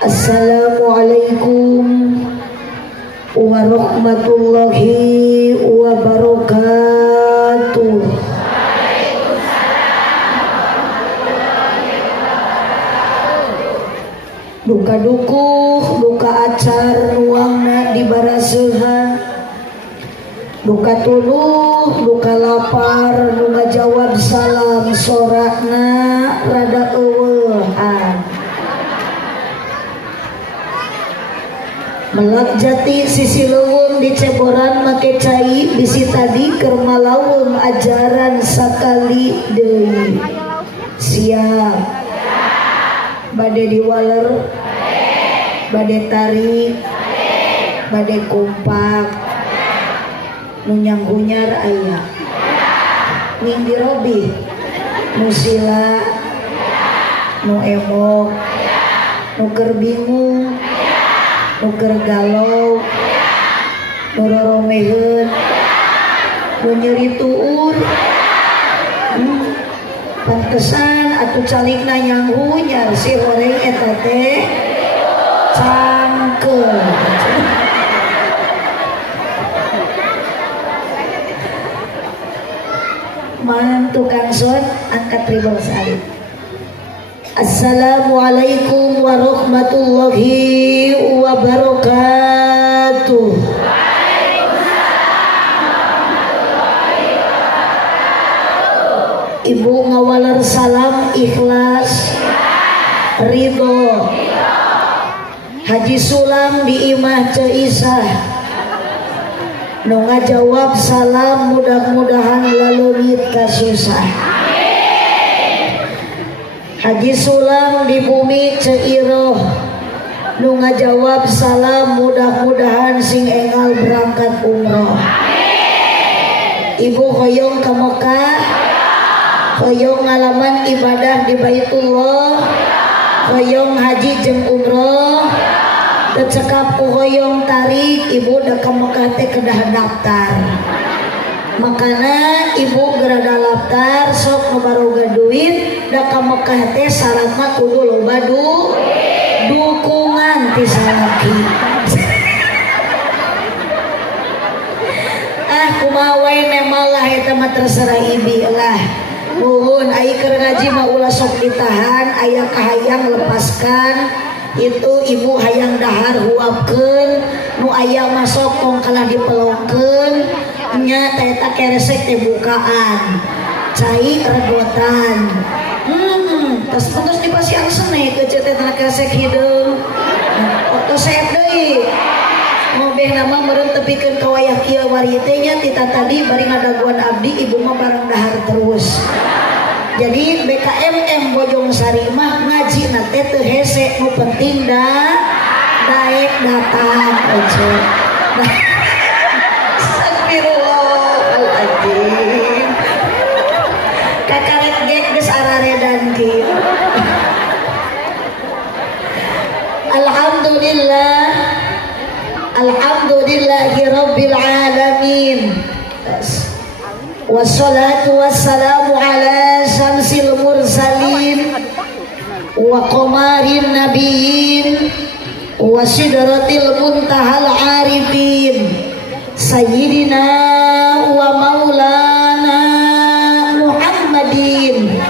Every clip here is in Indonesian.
Assalamualaikum warahmatullahi wabarakatuh. Duka dukuh, duka acar nuangna di baraseha, duka tuluh, duka lapar, nu ngajawab salam sorakna rada eueuhan. Melak jati sisi leuweung di ceboran make cai bisi tadi keur malaweung ajaran sakali deui. Siap. Bade diwaler, bade tarik, bade kompak, nu nyanggunyar aya, ning dirobi, nu sila, nu emok, nu keur bingung, nu keur galau, nu roromeheun, nu nyeri tuur. Pantesan atuh calikna nyanggunyar si horeng eta teh cangkeul. Mantu Kang Son angkat ribal salib. Assalamualaikum warahmatullahi wabarakatuh. Ibu ngawalar salam ikhlas ridho. Haji Sulam di imah Ceisah nu ngajawab salam mudah-mudahan laleuwit kasusah. Haji Sulam di bumi Ceiroh nu ngajawab salam mudah-mudahan sing engal berangkat umroh. Ibu hoyong ke Mekah, hoyong ngalaman ibadah di Baitullah, hoyong haji jeung umroh, tecekap ku hoyong tarik ibu da ka Mekah teh kedah daftar. Makana ibu gerada daftar sok ngabaroga duit da ka Mekah teh syaratna kudu loba dukungan ti salaki. Kumaha wae nemah lah eta mah terserah ibi lah. Nuhun ai keur ngaji mah ulah sok ditahan, aya kahayang lepaskan. Itu ibu hayang dahar huapkeun, nu aya mah sok tong kalah dipelongkeun. Nya eta keresek teh bukaan. Cai regotan. Terus dipasiang sene ke teh teh keresek hideung. Tos saep deui. Ngobeh nama meureun tepikeun ka wayah kieu wari teh nya tita tadi bari ngadaguan abdi ibu mah bareng dahar terus. Jadi BKMM Bojong Sari mah ngaji na teh teu hese, nu penting daek datang aja. Astagfirullahaladzim. Kakaret gek geus araredan kieu. Alhamdulillah. Alhamdulillahi Rabbil Alamin. Wassalatu wassalamu ala syamsil mursalin wa qamarin nabiyyin wa sidratil muntahal arifin sayyidina wa maulana Muhammadin.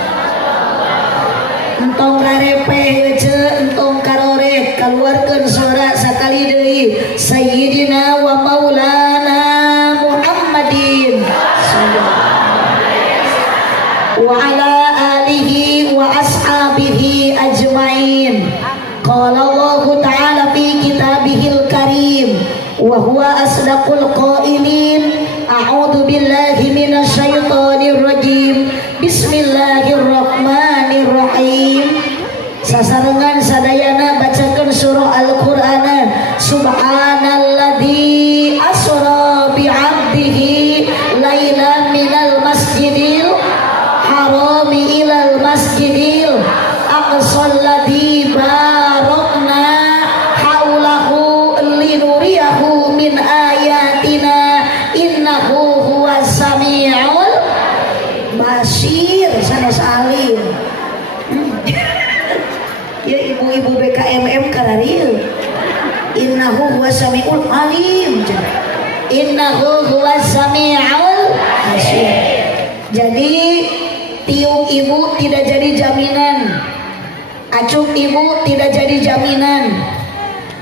Entong rarepeh ce entong karorek kaluarkeun suara sakali deui sayyidina wa maulana Muhammadin wa ala alihi wa ashabihi ajmain. Qala Allah ta'ala fi kitabihil karim wa huwa asdaqul qailin. A'udzu billahi minasy syaithanir rajim. Bismillahirrahmanirrahim. Sasarengan sadayana bacakeun surah Al-Qur'an. Subhanalladzi asra bi 'abdihi lailan minal masjidil harami ilal masjidil aqsal ladzi barakna haulahu linuriyahu min ayatina innahu huwas samiul basir. Sanes alim ya ibu-ibu BKMM kararieu innahu huwas samiul alim innahu huwas samiul asyir. Jadi tiung ibu tidak jadi jaminan, acup ibu tidak jadi jaminan.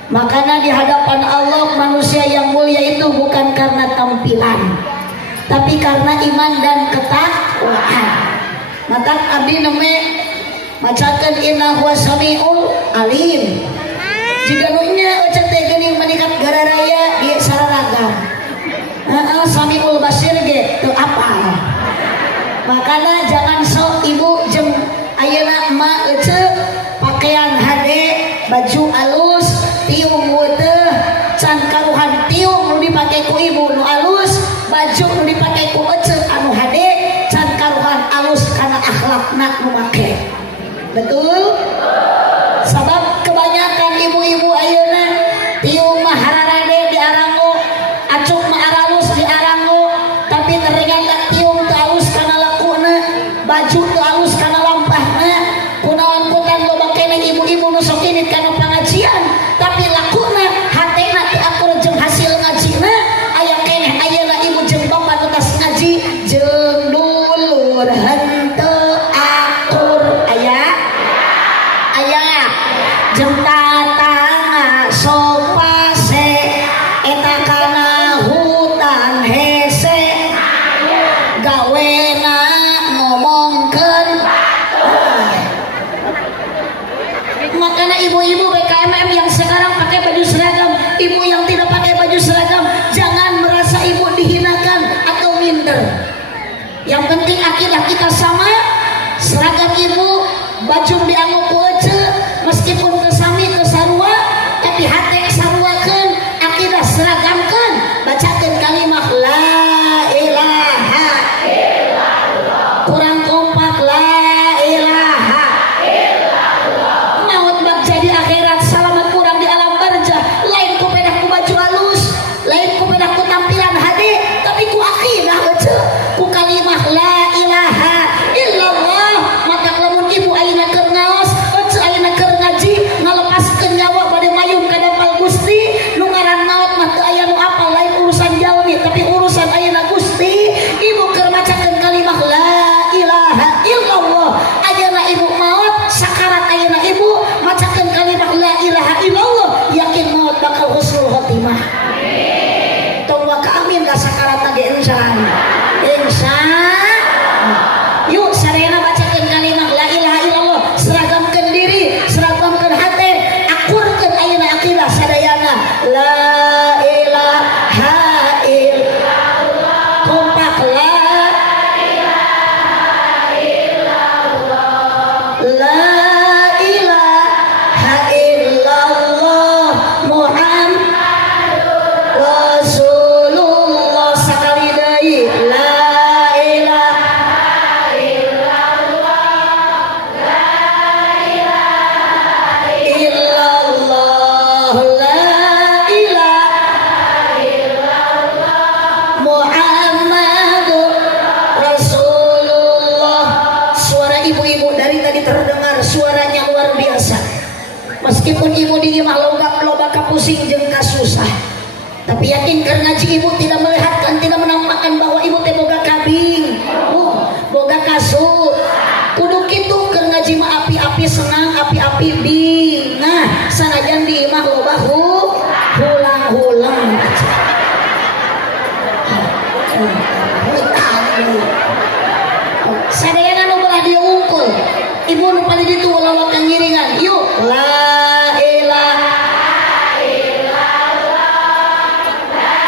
Makanya di hadapan Allah manusia yang mulia itu bukan karena tampilan, tapi karena iman dan ketakwaan. Maka abdi neme macakeun inna huwa samiul alim. Jika nunya ecet teh geuning meningkat gara raya di sararagam. Samiul basir ge teu apal. Makanya jangan sok ibu jeung ayeuna emak eceu pakaian hade, baju alus, tiung teh can karuhan tiung nu dipake ku ibu nu alus, baju nu dipake ku eceu anu hade can karuhan alus kana akhlakna nu make. Betul? Sabab kebanyakan ibu-ibu ayeuna tiung mah hararade di arango, acuk mah aralus di arango, tapi ternyata tiung teu alus kana lakuna, baju teu alus kana lampahna. Kunaon kutan loba keneh ibu-ibu nu sok init kana pangajian, tapi lakuna hatena teu akur jeung hasil ngajina. Aya keneh ayeuna ibu jeung bapa nu tos ngaji jeung dulur henteu akur aya jeung tatangga sok pase eta kana hutan hese gawena ngomongkeun. Makanya ibu-ibu BKMM yang sekarang pakai baju seragam, ibu yang tidak pakai baju seragam, jangan merasa ibu dihinakan atau minder. Yang penting akidah kita sama, seragam ibu, baju dianggo ku eceu, meskipun kesami kesarua, tapi hate saruakeun, akidah seragamkeun, bacakeun kalimah la ilaha illallah. Kurang kompak la ilaha illallah. Maut bak jadi akhirat salamat kurang di alam barzah, lain ku pedah ku baju halus, lain ku pedah ku tampilan hade, tapi ku akidah eceu, ku kalimah la ilaha illallah. Mata lamun ibu ayeuna keur ngaos, eceu ayeuna keur ngaji, ngalepaskeun nyawa bade mayung ka dapal Gusti, nu ngaran maot mah teu aya nu apal, lain urusan jalmi tapi urusan ayeuna Gusti. Ibu keur macakeun kalimah la ilaha illallah, ayeuna ibu maot, sakarat ayeuna ibu macakeun kalimah la ilaha illallah, yakin maot bakal husnul khotimah. Amin. Tong waka amin ka sakarat ge insan. Yuk sarena bacakeun kalimah la ilaha illallah, seragamkeun diri, seragamkeun hate, akurkeun ayeuna akidah sadayana la ilaha illallah. Kompak la ilaha illallah, la ilaha illallah Muhammadur Rasulullah. Sakali deui la suaranya luar biasa. Meskipun ibu di imah loba kapusing jeung kasusah, tapi yakin karena ngaji ibu tidak melihatkan, tidak menampakkan bahwa ibu teh boga kabing, boga kasut. Kudu kitu keur ngaji mah api-api senang, api-api bing. Nah, sanajan di imah loba hulang-hulang. Sadayana nu belah dia ungkul, ibu nu paling ditu lawak yang ngiringan. Yuk la ilaha illallah, la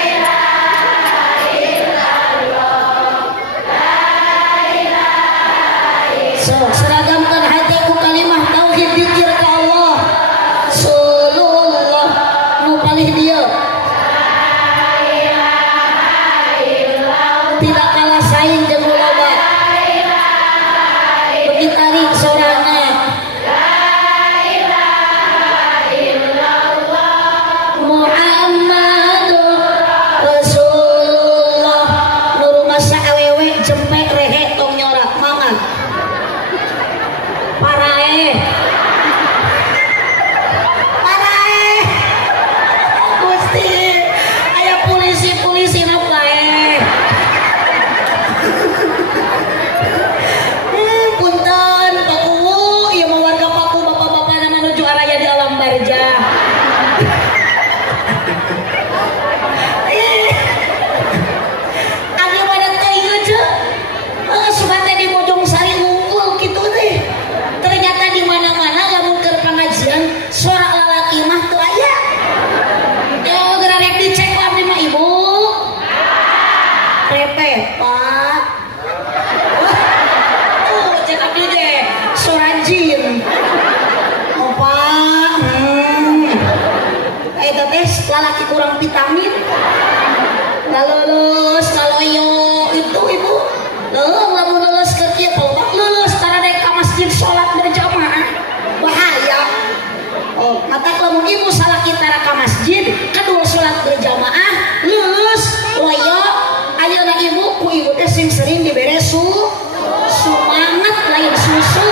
ilaha illallah, la ilaha illallah. So seragamkan hati ku kalimah tauhid, dzikir ka Allah. Sulu vitamin. Nggak lulus kalau itu ibu nggak mau lulus ke kieu loba lulus tara dek ka masjid sholat berjamaah bahaya. Oh mata lamun ibu salah kita ka masjid kedua sholat berjamaah lulus loyo ayeuna ibu ku ibu teh sering dibere semangat lain susu.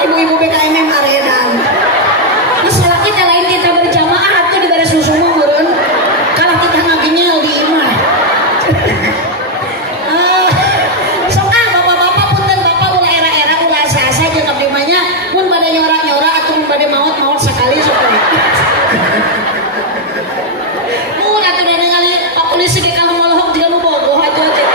Ibu-ibu BKMM arenan masalah kita lain kita berjamaah atau diberi susu murun kalau kita ngaginyel di imah. Soalnya bapak-bapak punten bapak ulah era-era ulah asa-asa jeung abdi mah nya mun bade nyora-nyora atau mun bade maot sekali supaya mun atuh da ningali Pak Polisi ge kalau molohok juga nu bogoh aja teh.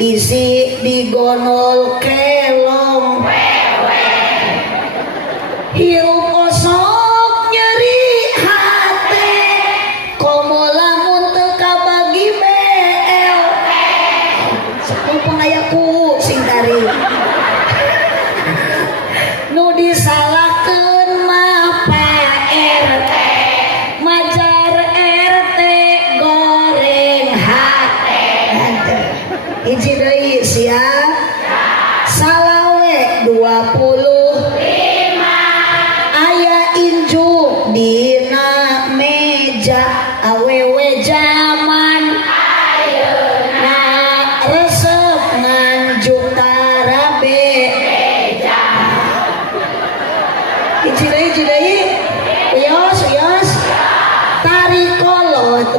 Bisi digonol kelong hirup osok nyeri hate komo lamun teka bagi bel mumpung aya ku sing tari nu disalahkeun mah Pak RT majar RT goreng hate hiji deui siap salawe 25 aya injuk dina meja awewe zaman ayeuna resep nganjuk tarabe hiji deui uyos tari kolot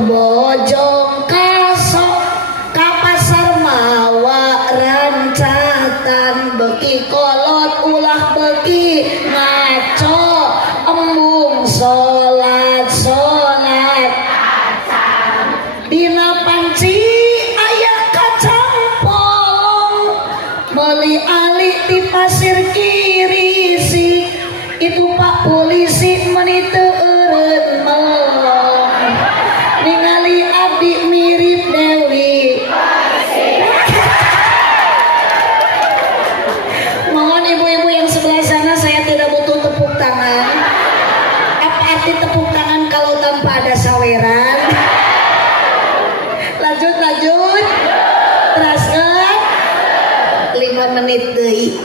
laki ngaco embung salat dina panci aya kacang polong meuli ali di pasir kiri sih itu Pak polisi meuni teu eureun melong ningali abdi mirip Dewi. Mohon ibu-ibu yang sebelah sana, saya tidak butuh tepuk tangan. Apa arti tepuk tangan kalau tanpa ada saweran? Lanjut teraskan 5 menit deui.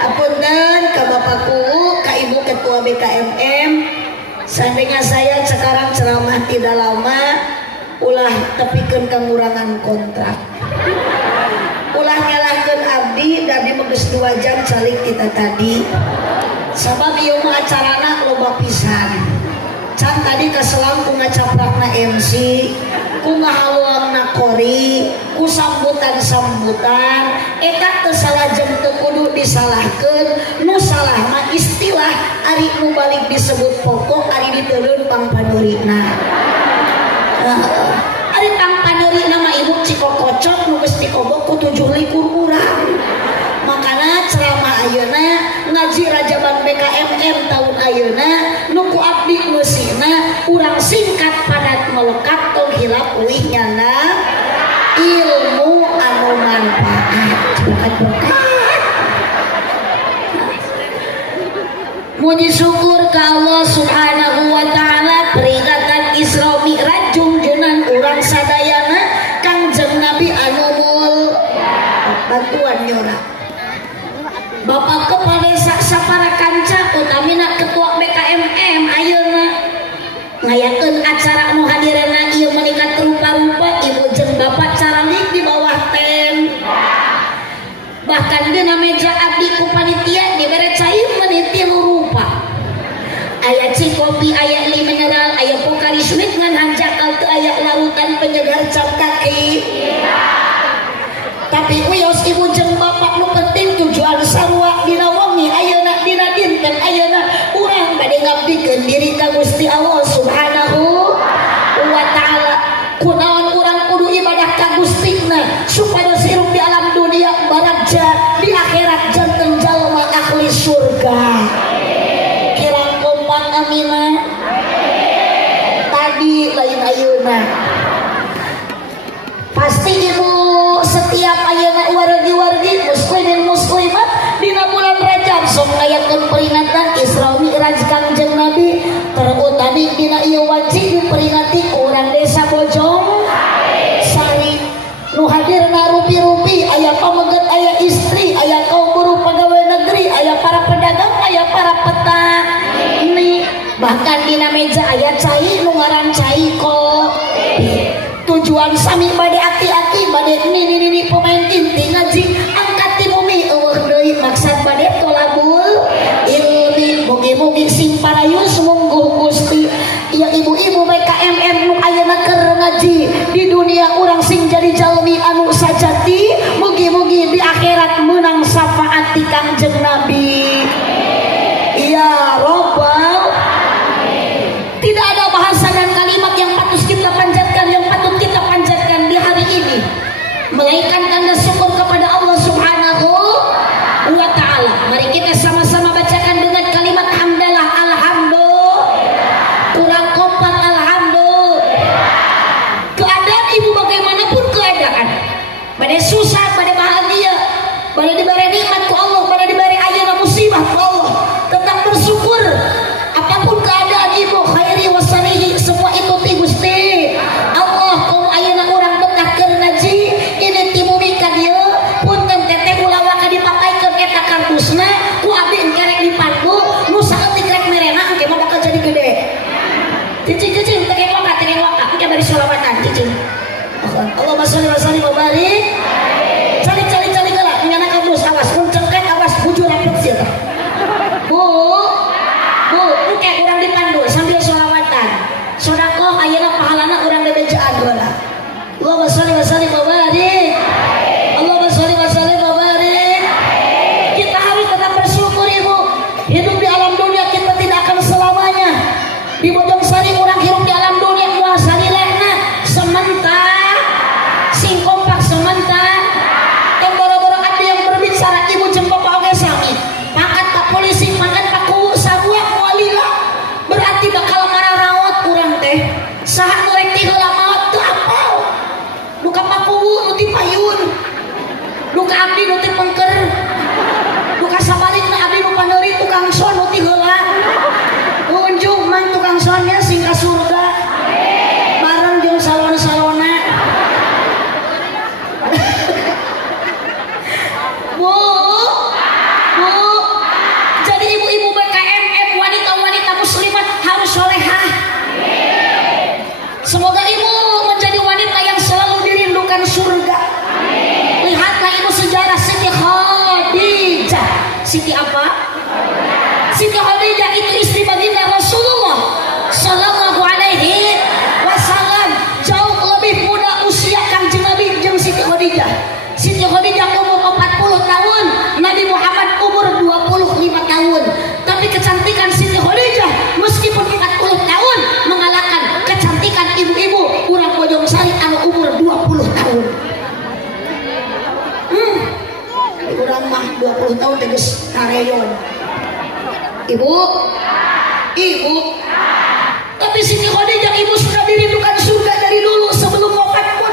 Apunten ka bapakku, ka ibu ketua BKMM, seandainya saya sekarang ceramah tidak lama, ulah tepikeun kangurangan kontrak, ulah nyalahkeun abdi dan dimeges 2 jam calik kita tadi. Sabab ieu mah acarana loba pisan. Can tadi keselang ku ngacaprakna MC, ku ngahaluangna kori, ku sambutan eta teu salajeng teu kudu disalahkeun. Nu salah mah istilah ari nu balik disebut pokok ari diteuleun pangpanurina. Ari pangpanurina mah ibu cikokocok nu geus dikobok ku 7 likur urang. Makana ceramah ayeuna ngaji Rajaban BKMM tahun ayeuna nu ku abdi meusina urang singkat padat melekat tong hilap leuwih nyana ilmu anu manfaat. Berkat. Muji syukur ka Allah Subhanahu wa taala peringatan Isra Mi'raj junjungan urang sadayana Kangjeng Nabi anu mul bantuan nyora. Bapak Kepala sapara kanca utamina ketua BKMM ayeuna ngayakeun acara anu hadirana ieu menika rupa-rupa ibu jeung bapak caralik di bawah ten. Bahkan dina meja abdi ku panitia dibere cai meniti rupa. Aya ci kopi, aya li mineral, aya Pocari Sweat ngan hanjakal teu aya larutan penyegar cap kaki. Tapi uyos ibu jeung bapak nu penting tujuan sarua dina wengi ayeuna dina dinten ayeuna urang bade ngabdikeun diri ka Gusti Allah Subhanahu wa taala. Kunaon urang kudu ibadah ka Gustina supados hirup di alam dunia baragja di akhirat janten jalma ahli surga. Kirang kompak amina. Tadi lain ayeuna. Pasti ibu setiap ayeuna wargi-wargi muslimin muslimat dina bulan Rajab sok ngayakeun peringatan Isra Mi'raj Kangjeng Nabi terutami dina ieu wajib diperingati urang desa Bojong Sari nu hadirna rupi-rupi aya pameget aya istri aya kaum buruh pegawai negeri aya para pedagang aya para petani bahkan dina meja aya cai nu ngaran cai kopi. Tujuan sami bade aki-aki bade nini pemain inti ngaji angkat ti bumi eueuh deui maksud bade tolabul ilmi mugi-mugi sim parayus mungguh Gusti ya ibu-ibu BKMM nu ayeuna keur ngaji di dunia urang sing jadi jalmi anu sajati mugi-mugi di akhirat meunang syafaat ti Kangjeng Nabi ya Rabbal. Tidak ada bahasa dan kalimat yang patut kita panjatkan di hari ini melainkan tanda syukur kepada Allah Subhanahu wa taala. Mari kita sama-sama bacakan dengan kalimat hamdalah alhamdulillah. Kurang kompak alhamdulillah. Keadaan ibu bagaimanapun keadaan, badai susah, badai bahagia, badai diberi nikmat ku Allah, badai diberi ayeuna musibah ku Allah, tetap bersyukur. Apapun keadaan ibu khairi wasarihi semua itu ti Gusti Allah. Kau ayeuna urang betah keur ngaji ini ti bumi ka dieu punten teteh ulah waka dipakaikeun eta kampusna ku abdi engkerek dipandu nu saeutik rek merena engke mah bakal jadi gede. Cicing teh waka engke bari selawatan cicing. Allahumma sholli wa sallim wa barik. Cali geula nyana kampus awas mun cengkeh awas bujur rapet sia tah. Bu, engke urang dipandu sambil selawatan. Sedekah ayeuna pahalana urang bebejaan heula. Allahumma sholli wa sallim wa barik. Allahumma sholli wa sallim wa barik. Kita harus tetap bersyukur. Siti apa? Siti Khadijah itu istri baginda Rasulullah sallallahu alaihi wasallam, jauh lebih muda usia Kangjeng Nabi jeung Siti Khadijah. Siti Khadijah umur 40 tahun, Nabi Muhammad umur 25 tahun. Tapi kecantikan Siti Khadijah meskipun 40 tahun mengalahkan kecantikan ibu-ibu urang Bojong Sari anu umur 20 tahun. Urang mah 20 tahun teges kareyon. Ibu, tapi Siti Khadijah ibu sudah dirindukan surga dari dulu sebelum wafat pun.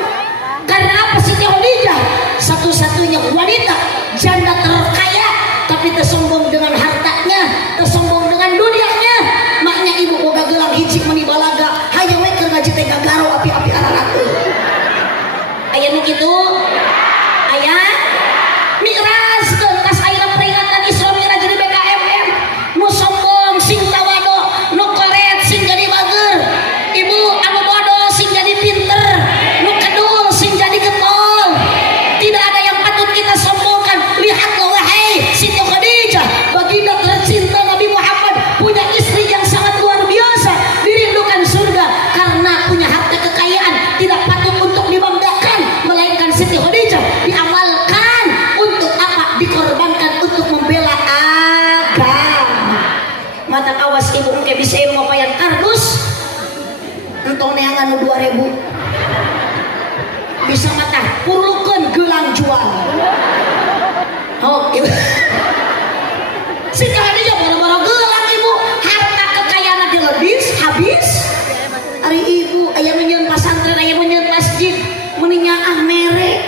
Karena apa? Siti Khadijah satu-satunya wanita janda terkaya, tapi tersombong dengan hartanya, tersombong dengan dunianya. Maknya ibu boga gelang hiji meni balaga, hayang we keur ngaji teh gagaro api-api ararate. Aya nu kitu? Aya Mi'raj tas ayeuna peringatan Isra Mi'raj di BKMM. Nu sombong sing tawado, nu koret sing jadi bager. Ibu anu bodoh sing jadi pinter, nu kedul sing jadi getol. Tidak ada yang patut kita sombongkan. Lihatlah wahai Siti Khadijah, baginda tercinta Nabi Muhammad, punya istri yang sangat luar biasa, dirindukan surga karena punya harta kekayaan. Tidak patut untuk dibanggakan, melainkan Siti Khadijah diamalkan untuk apa? Dikorbankan untuk membela agama. Mata awas ibu engke bisa ngopayan kardus entong neangan 2000 bisa mata purlukeun gelang jual. Oh ibu Siti Khadijah boro-boro gelang ibu, harta kekayaan dilebis habis. Ari ibu aya menyeun pasantren, aya menyeun masjid, meninya ah mere.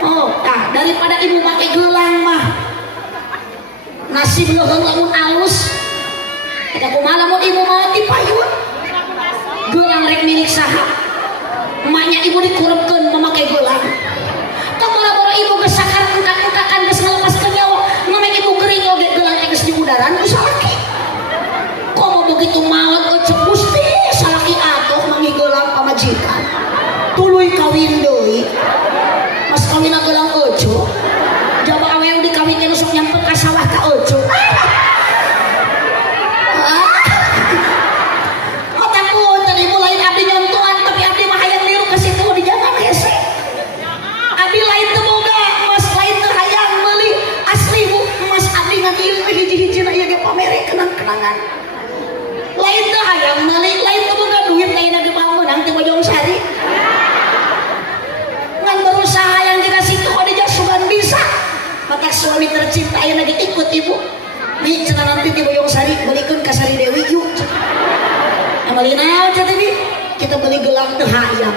Oh tah daripada ibu pakai gelang mah nasib leuheung lamun alus. Eta kumaha lamun ibu mau dipayun gelang rek milik saha? Emaknya ibu dikurepkeun memakai gelang. Tong boro-boro ibu geus sakar engkak-engkakan geus ngalepaskeun nyawa, ngameng ibu gering oge gelang geus di udaran ku salaki. Komo begitu maot ecep Gusti salaki atuh mangi gelang pamajikan. Tuluy kawin deui. Mas kawinna gelang ejo. Jaba awewe dikawinkeun sok nyamper ka sawah ka ejo. Kenang-kenangan lain tuh hayang meuli, lain tuh boga duit lain ada pamunang ti Bojong Sari ngan berusaha yang dikasih tuh Khadijah sugan bisa mata suami tercinta yang lagi ikut ibu di cenah nanti ti Bojong Sari belikeun ka Sari Dewi yuk amali naon teh tadi kita beli gelang teu hayang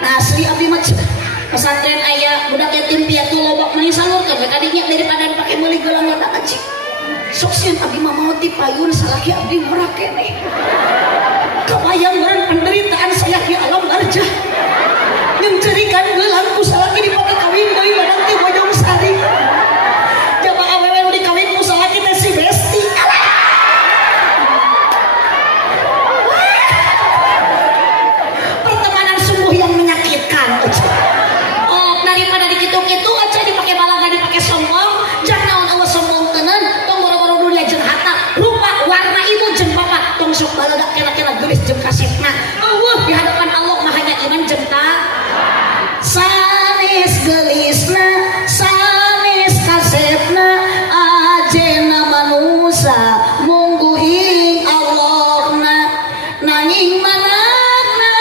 nah asli abdi mah pesantren aya budak yatim piatu loba meni salurkeun ka kadinya daripada dipake meuli gelang lada kecil. Sok sieun abdi mah mau dipayun salaki abdi murah keneh. Kabayang meureun penderitaan saya di alam barjah. Ngencerikan gelang ku salaki dipake kawin deui wadang ti Bojong Sari. Jaba awewe nu dikawin ku salaki teh si Besti. Pertemanan sungguh yang menyakitkan. Oh, daripada dikitu-kitu aja dipake balaga dipake sombong, jangan naon eueuh sombong teuneun. Rupa warna ibu jeung bapak tong sok balaga kena-kena geulis jeung kasetna. Eueuh di hadapan Allah mah hanya iman jeung sanes geulisna, sanes kasetna, ajena manusa mungguhing Allahna. Nanging manakna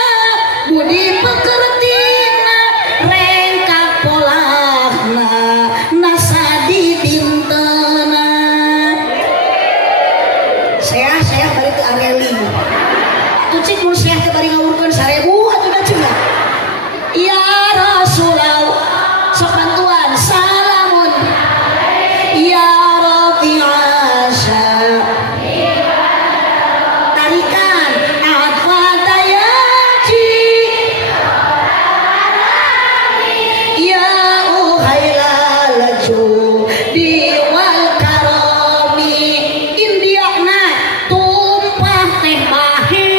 budi pekertina, rengkak polakna, nasadi dinteuna. Saya bari teu areli. Tucik mun saya teh bari ngawurkeun 1000 atuh da cenah. Ya Rasulullah, sok bantuan salamun. Ya Rabbi asya. Tarikan afadayaji. Ya uhailalaju diwal karami. Indiana tumpah teh bahe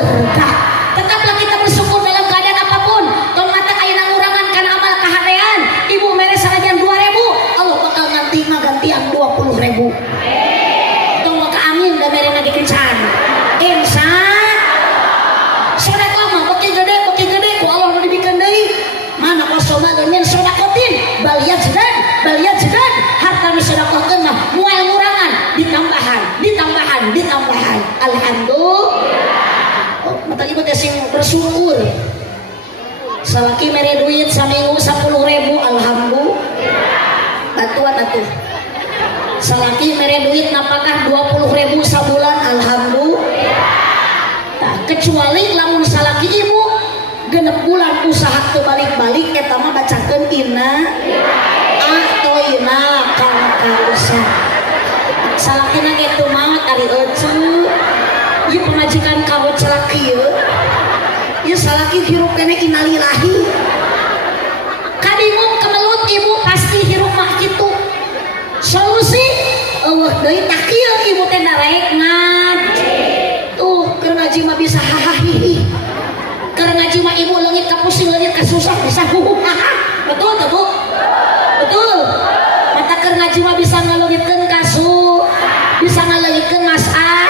bersyukur. Nah, tetaplah kita bersyukur dalam keadaan apapun. Tong mata ayeuna ngurangan kan amal kahadean. Ibu mere sanajan 2.000, Allah bakal gantian 20.000. Tong maka amin da mere ngagikencan. Insan. Sedekah mah beki gede ku Allah nu dibikeun deui. Mana kosoma nyen sedekatin baliat sedan harta nu sedekahkeun mah moal ngurangan ditambahan. Alhamdulillah. Oh, mata ibu teh sing bersyukur. Salaki mere duit saminggu 10.000, alhamdulillah. Batuan atuh. Salaki mere duit napakah 20.000 sabulan, alhamdulillah. Nah, kecuali lamun salaki ibu genep bulan usaha teu balik-balik eta mah bacakeun inna atoina kal kausa. Salakina kitu maot ari euceul. Ieu pamajikan kawot salaki ieu. Ieu salaki hirup kene innalillahi. Kabingung kemelut ibu pasti hirup mah kitu. Solusi eueuh deui tak kieu ibu teh daek ngaji. Tuh keur ngaji mah bisa hahaha. Keur ngaji mah ibu leungit ka pusing leungit ka susah bisa betul tuh Bu? Betul. Mata keur ngaji mah bisa ngaleungitkeun kasu, bisa ngaleungitkeun mas'ah.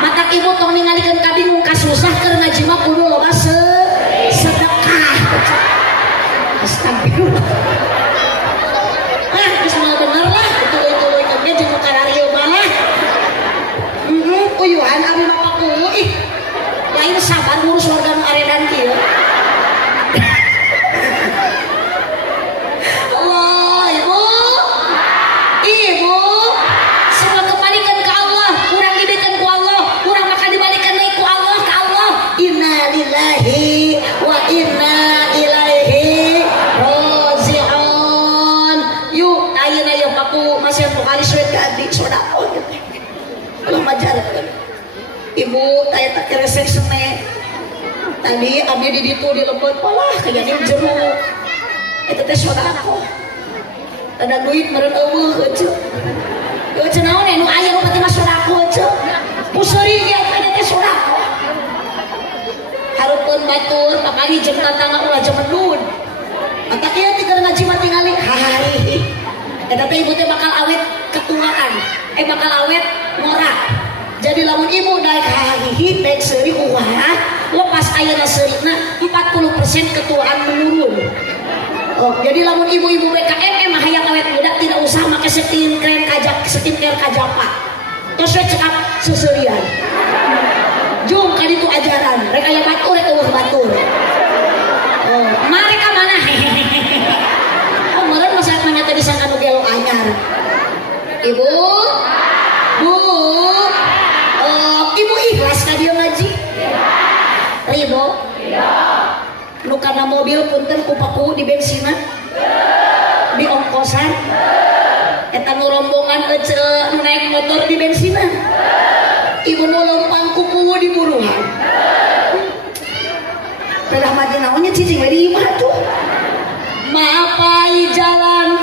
Mata ibu tong ningalikeun ka bingung ka susah keur ngaji mah kudu loba sedekah. Astagfirullah. Geus moal bener lah betul ikutnya jeung kararieu mah. Uyuhan abi mah pakuhu ih. Lain sabar ngurus warga nu aredan kieu. Allah, ibu semua kembalikan ke Allah, kurang diberikan ku Allah, kurang maka dibalikan deui ku Allah ke Allah. Inna lillahi wa inna ilaihi raji'un. Yuk ayeuna yeuh paku masih kali suet ka adik sodako gitu. Allah majarkeun. Ibu taya tak resek sene. Tadi abdi di ditu di lembut polah kayaknya jeruk. Eta teh sodako. Ada duit meureun eueuh heuceul. Heuceul naon nu aya nu pati mah sodako heuceul. Puseuring ge aya teh sodako. Hareupeun batur pakali jeung tatangga ulah jemedun. Mata kieu ti keur ngaji mah tingali hahari. Eta teh ibu teh bakal awet ketuaan. Bakal awet ngorak. Jadi lamun ibu daek hahihi daek seuri ulah lepas ayeuna seurina 40% ketuaan menurun. Oh, jadi lamun ibu-ibu BKM mah hayang awet muda tidak usah make skincare kajapa. Tos we cekap seseurian. Jung ka ditu ajaran rek aya batur rek eueuh batur. Oh, mare ka mana? Oh, meureun mah saat mangga teh disangka nu gelo anyar. Ibu, Bu, ibu ikhlas ka dieu ngaji? Ridho? Nu kana mobil punten ku paku di bensina? Di ongkosan? Eta nu rombongan nu naik motor di bensina? Ibu nu lempang ku puguh di buruhan? Telah maju naonnya cicing we di imah tuh. Maapai jalan.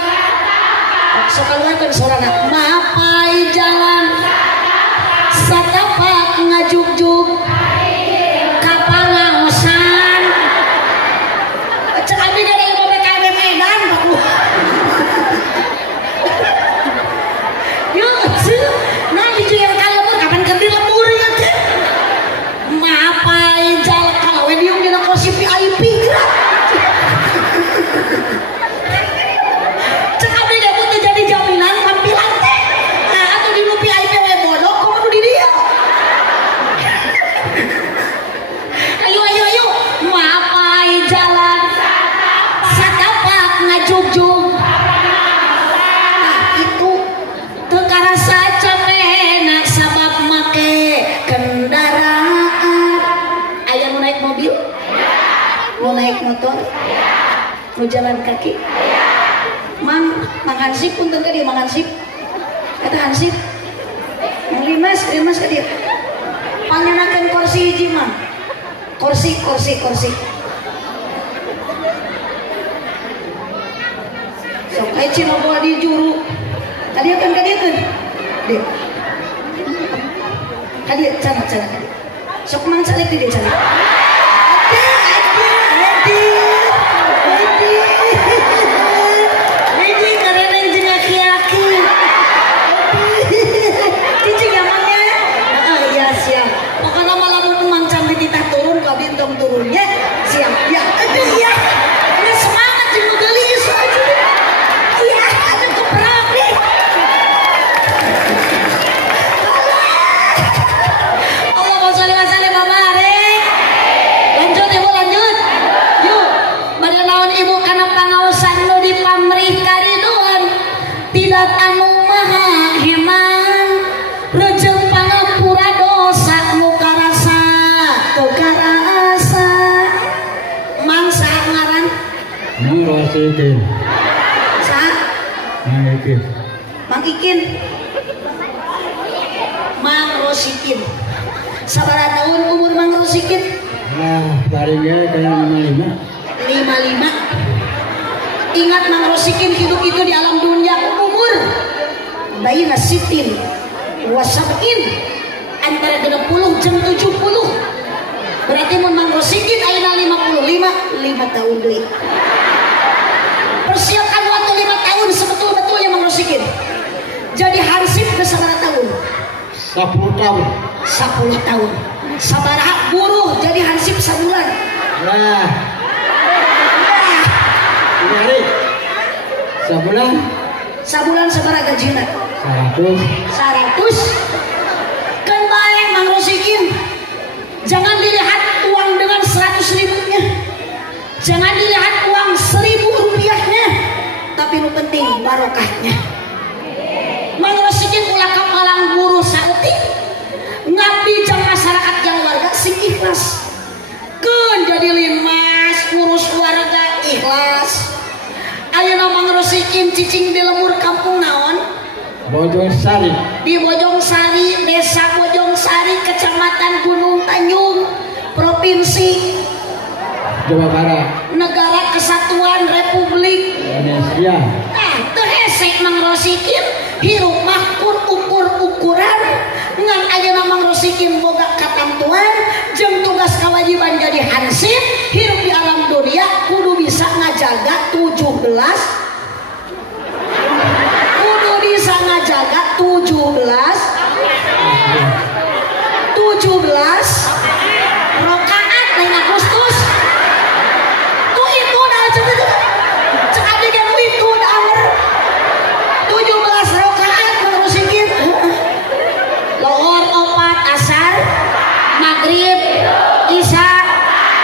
Sakaluakeun sorana. Maapai jalan. Satapak ngajuk-juk kapangaosan. Cek abdi dari BKM Medan Pak. Yo, nah di yang kalembur kapan keur di lembur ya teh. Maapai jalan kalau we diung dina kursi VIP gerak. Cek abdi da butuh jadi jaminan tampilan teh. Nah, atuh di VIP we bodoh kudu di dia. Ayo maapai jalan satapak ngajugjug. Nah itu teu karasa capena sabab make kendaraan. Aya nu naik mobil? Nu naik motor? Nu jalan kaki? Mang Hansip punten ka dieu Mang Hansip. Eta Hansip. Mang Limas ka dieu. Pangenakeun kursi hiji mah. Kursi. Sok aya cina bola di juru. Kadieukeun. Dek. Kadieu can. Sok mang calik di desa. Ini karena jeung aki-aki. Cicing emangnya? Iya siap. Pokoknya malah mun can dititah turun ka bintang turunnya. Siap. Ya, iya. Ini semangat jeung geuli ieu aja. Iya, ada keprok nih. Allahumma sholli wa sallim wa barik. Lanjut Ibu, lanjut. Yuk, bade naon Ibu kana pangaosan nu dipamrih kariduan. Tidak anu maha heman. Rejeung pangapura dosa nu karasa. Teu karasa. Mangsa ngaran? Rosikin. Sa? Ikin. Mang Ikin. Mang Rosikin. Sabaraha tahun umur Mang Rosikin? Paringnya kayak 55. 55. Ingat Mang Rosikin hidup itu di alam dunia umur baina sitin wasabin antara 60 jeung 70. Berarti mun Mang Rosikin ayeuna 55, 5 tahun deui. Persiapkan waktu 5 tahun sebetul-betulnya Mang Rosikin. Jadi hansip ke sabaraha tahun? 10 tahun. 10 tahun. Sabaraha buruh jadi hansip sabulan? Nah. Hari. Sebulan. Sabulan sabaraha gajina? 100. 100. Kan bae Mang Rosikin. Jangan dilihat uang dengan 100 ribunya. Jangan dilihat uang 1000 rupiahnya. Tapi yang penting barokahnya. Mang Rosikin ulah kapalang buruh saeutik. Ngabdi jeung masyarakat yang warga sing ikhlas. Keun jadi limas ngurus warga ikhlas. Ayeuna Mang Rosikin cicing di lemur kampung naon? Bojongsari. Di Bojongsari, Desa Bojongsari, Kecamatan Gunung Tanjung, Provinsi Jawa Barat. Negara Kesatuan Republik Indonesia. teu hese Mang Rosikin hirup mahkur ukur-ukuran ngan ayeuna Mang Rosikin boga katamtuan jeung tugas kewajiban jadi hansip hirup di alam dunia kudu bisa ngajaga 17 rokaat lain Agustus tuh itu dah cek adegan itu dah awer 17 rokaat mengurusikin lohor opat asar maghrib isya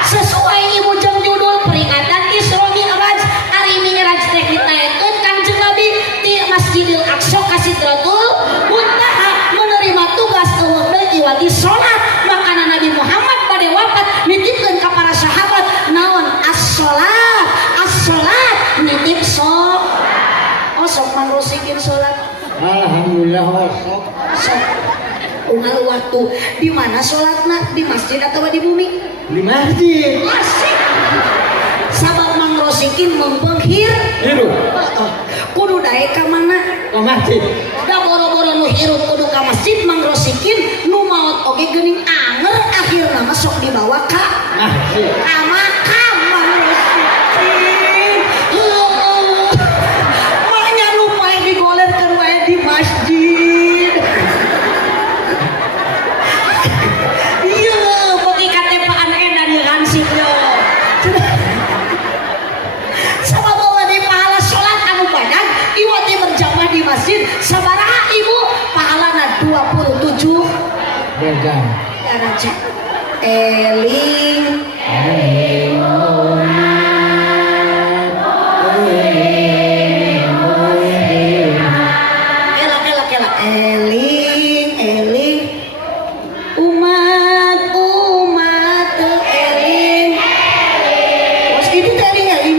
sesuai ibu jeng judul peringatan Isra Mi'raj hari Mi'raj teh ditaekeun Kangjeng Nabi di Masjidil Aqsa ka Sidratul Muntaha menerima tugas eueuh deui wati salat makana Nabi Muhammad bade wafat nitipkeun ka para sahabat naon as-salat nitip sok oh sok Mang Rosikin salat Alhamdulillah sok unggal waktu di mana salatna di masjid atau di bumi di masjid. asik sabab Mang Rosikin mempenghir Hidup. kudu dae ka mana Ke masjid. da boro-boro nu hirup kudu ka masjid Mang Rosikin nu maot oge geuning anger akhirna mah sok dibawa ka Masjid. makam Mang Rosikin makanya nu pae digolerkeun wae di masjid iya bagi katepaan edan ya hansipnya sabab bawa di pahala sholat anu badan iwati berjamaah di masjid sabaraha ibu pahalana 27 Berjam. derajat eling elak eling umat eling was itu eling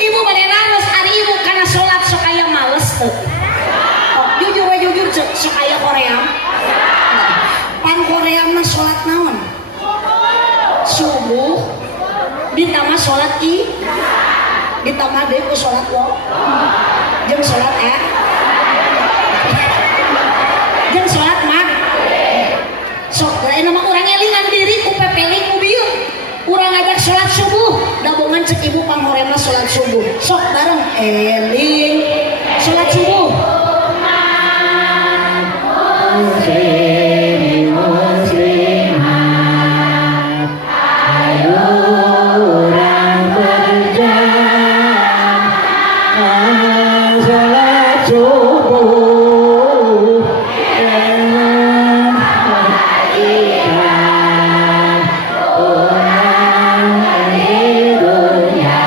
ibu bade nangis ari ibu karena sholat sok aya males teu oh, jujur sok aya koream pan koream mah sholat naon subuh ditambah sholat ditambah deui ku sholat lo jeung sholat subuh dabungan cek ibu pangorema sholat subuh sok bareng eling sholat subuh muslim muslimat ayo orang berjamaah salat subuh dengan iman orang hidupnya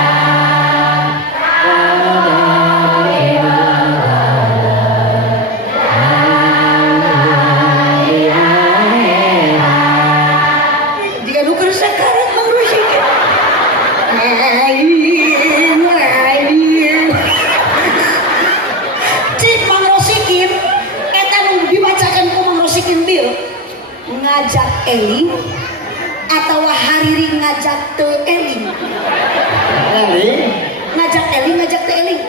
jika nuker sakarat mangrusikin cik mangrosikin eta nu dibacakan ku mangrosikin bil ngajak eling atau hariri ngajak teu eling ngajak eling ngajak teu eling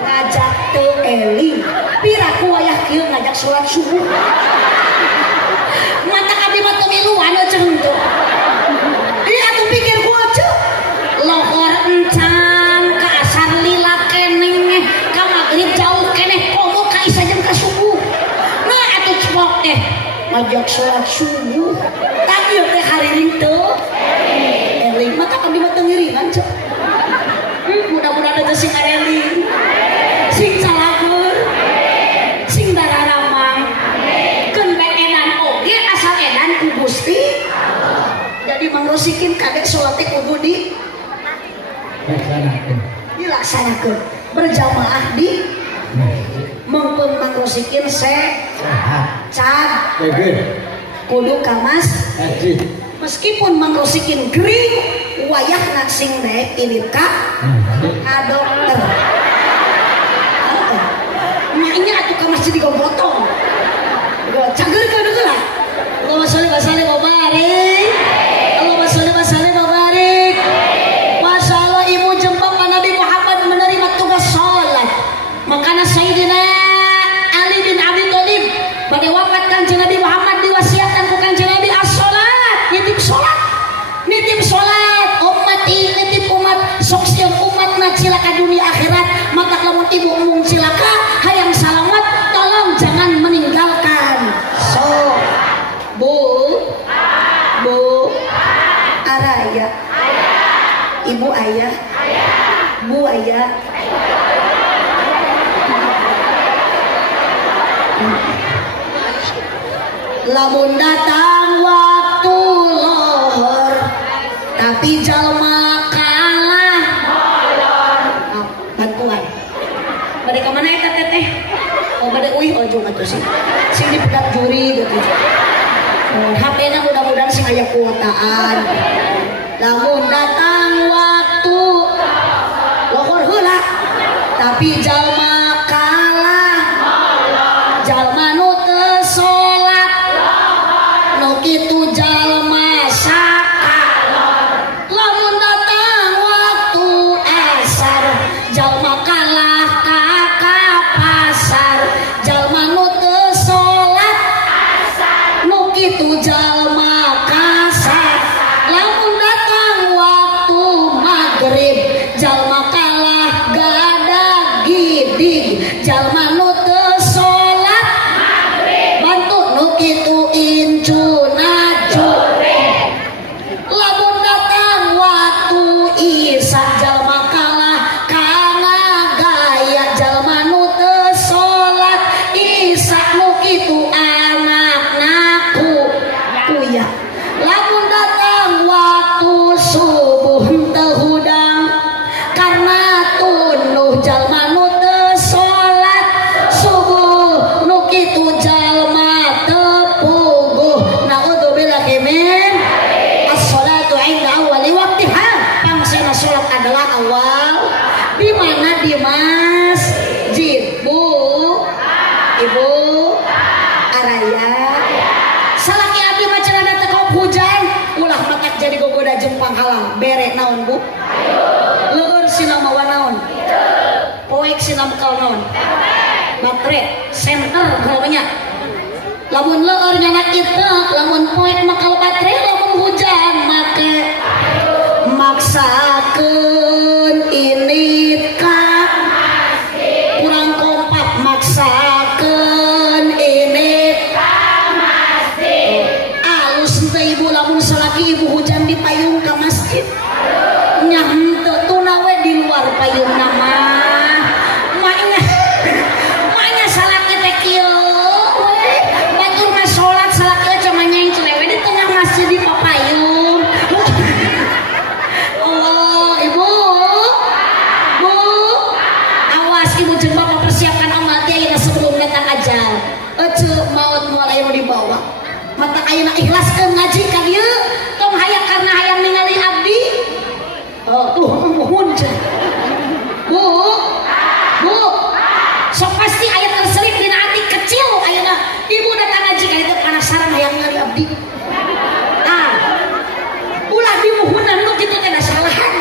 ngajak teu eling piraku wayah kieu ngajak sholat subuh mata abdi mah teu miluan cenah teu ieu atuh pikir ku aja lohor encan ka asar lila keneh ka magrib jauh keneh komo ka isa jam ka subuh nah atuh cemok ngajak sholat subuh tapi teh hariring teu eling mata abdi mah teu ngiringan cek mudah-mudahan ada sing eling sing salakur sing dararamang keun bae edan oge asal edan ku Gusti jadi mangrosikin kadek sholat teh kudu dilaksanakeun berjamaah di mengpeung mangrosikin cad kudu kamas meskipun mangrosikin gering wayah sing daek tilit ka dokter maknya atuh ka masjid digobotong cageurkeun heula Allahumma sholli wa sallim wa barik Allahumma sholli wa sallim wa barik Masya Allah ibu jempol ka Nabi Muhammad menerima tugas sholat makana Sayyidina Ali bin Abi Thalib bade wafat kanjeng Nabi Muhammad diwasiatkan ku kanjeng Nabi as-sholat nitip sholat ummati nitip umat sok sieun umatna cilaka dunia akhirat mata lamun ibu umum cilaka hayang salamat tolong jangan meninggalkan bu araya ibu ayah bu ayah lamun datang waktu lohor tapi jalma kalah bantuan bade ka mana eta teteh oh bade uih ojong atuh sih sing dipedak juri gitu HP-na mudah-mudahan sing aya kuotaan lamun datang waktu lohor heula tapi jalma kalah jalma nu teu salat nu kitu jalma lamun datang waktu asar jalma kalah ka pasar jalma nu teu salat nu kitu jalma kasar lamun datang waktu magrib jalma kalah gadah gidig jalma nu teu salat bantu nu kitu incuna lamun datang waktu isya jalma kalah kana gaya jalma nu teu salat isya nu kitu anakna kuya lamun datang waktu subuh teu hudang karena tunuh jalma nu teu salat subuh nu kitu jalma teu puguh naudzubillah min as-sholatu 'inda awwali waqtiha pangsina salat adalah awal di mana di masjid bu ibu araya salaki abdi mah cenah teu hujan ulah matak jadi gogoda jeung panghalang bere naon bu leueur sina mawa naon poek sina bekal naon baterai senter namanya lamun leueur nyana kitu lamun poek makal baterai lamun hujan make maksakeun ini ka kurang kompak maksakeun ini alus teu ibu lamun salaki ibu hujan di payung ka masjid nya henteu tuna we di luar payung nama maknya salaki teh kieu we batur mah salat salaki aja mah nyaing celewe di tengah masjid di papayung. Allah ibu bu awas ibu jeung bapak persiapkan amal dia sebelum datang ajal ece maut moal aya dibawa mata ayeuna ikhlaskeun ngaji ka dieu tong hayang karena hayang ningali abdi tuh muhun cenah bu sok pasti aya terselip dina hati kecil ayeuna ibu datang ngaji ka dieu penasaran hayang ningali abdi ulah dimuhunan nu kitu teh salahan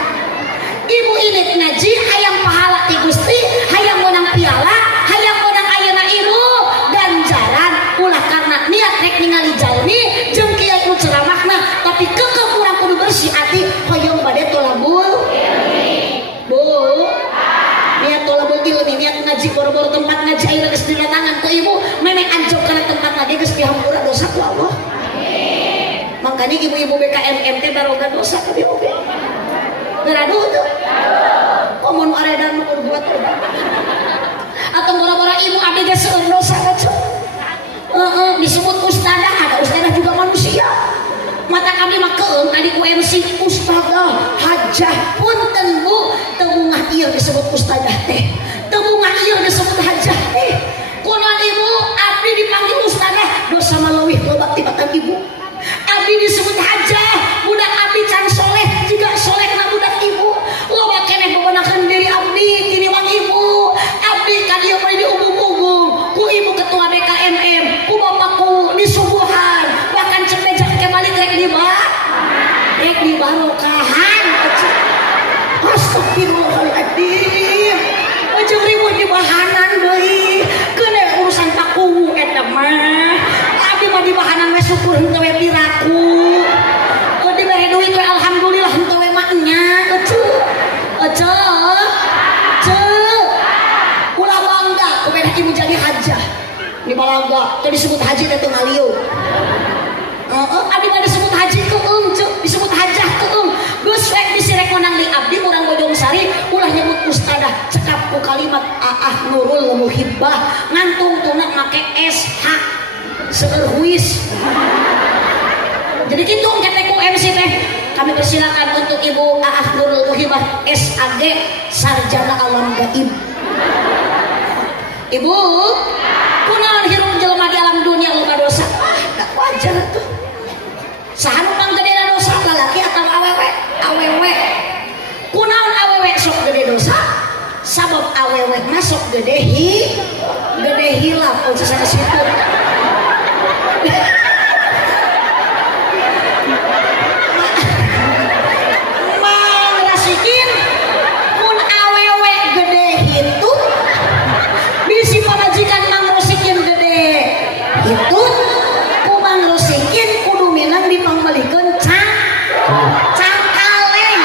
ibu init ngaji hayang pahala ti Gusti hayang menang piala hayang menang ayeuna ibu ganjaran ulah karena niat rek ningali jalmi jeung kieu nu ceramahna tapi kekeh urang kudu bersih ati hoyong bade tolabul bu niat tolabul ilmi niat ngaji boro-boro tempat ngaji ayeuna geus didatangan ku ibu memang anjog kana tempat ngaji geus dihampura dosa ku Allah makanya ibu-ibu BKMM teh baroga dosa ka dieu oge beraduh tuh komun aredan mau berbuat atau bora-bora ibu abdi ge seueur dosa aja disebut ustadzah ada ustadzah juga manusia mata kami mah keung adik MC ustadzah hajah punten bu teu ngah ieu disebut ustadzah teh teu ngah ieu disebut hajah teh kunaon ibu abdi dipanggil ustadzah dosa mah leuwih loba tibatan ibu abdi disebut hajah budak abdi can soleh juga soleh na budak ibu loba keneh bebenakeun diri abdi tiniwang ibu abdi ka dieu mah diubung-ubung ku ibu ketua BKMM ku bapakku disubuhan bahkan cek beja ke balik rek dibarokahan astagfirullahaladzim ujung ribut di bahanan deui keun urusan pakungu eta mah abdi mah di bahanan we syukur henteu we piraku dibere duit we alhamdulillah henteu we mah nya ece ulah bangga kepada ibu jadi hajah di balangga teu disebut haji teh teu ngalieu abdi mah disebut haji keung disebut hajah keung geus we disirek menang di abdi urang Bojong Sari ulah nyebut ustadzah cekap ku kalimat aah nurul muhibbah ngantung tuna make SH seueur huis jadi kitu ketek ku MC teh kami persilakan untuk ibu Aah Nurul Muhibah SAG sarjana alam gaib ibu kunaon hirup jelema di alam dunia loba dosa tak wajar tuh saha nu panggedena dosa lalaki atau awewe kunaon awewe sok gede dosa sabab awewe masuk gede hilap oh sana situ mangrasikin mun awewe gede hitut bisi pamajikan mangrasikin gede hitut ku mangrasikin kudu minang dipangmalikeun cangkaleng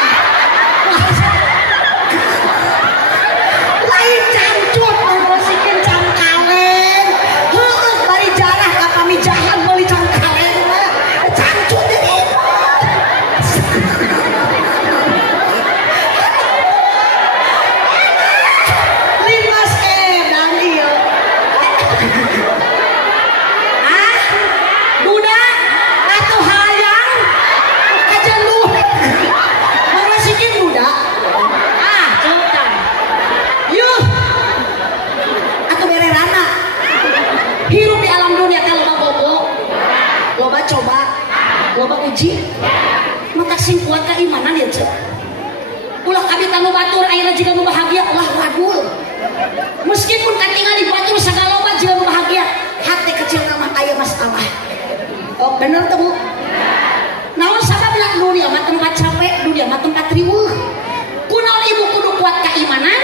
lain cangcut mangrasikin cangkaleng heueuh bari jarah ka pamijahan meuli cangkaleng mah cangcut deui limas edan ieu budak atuh hayang kajenuh mangrasikin budak ceuktan yuh atuh bererana hirup di alam dunia teh loba bobo loba coba loba uji maka sing kuat keimanan ya ceuk ulah kami tanggung batur ayeuna jiga nu bahagia ulah wadul meskipun katingal di batur sagala loba jiga nu bahagia hati kecil mah aya masalah oh bener tuh bu naon sabab lah dunia mah tempat capek dunia mah tempat riweuh kunaon ibu kudu kuat keimanan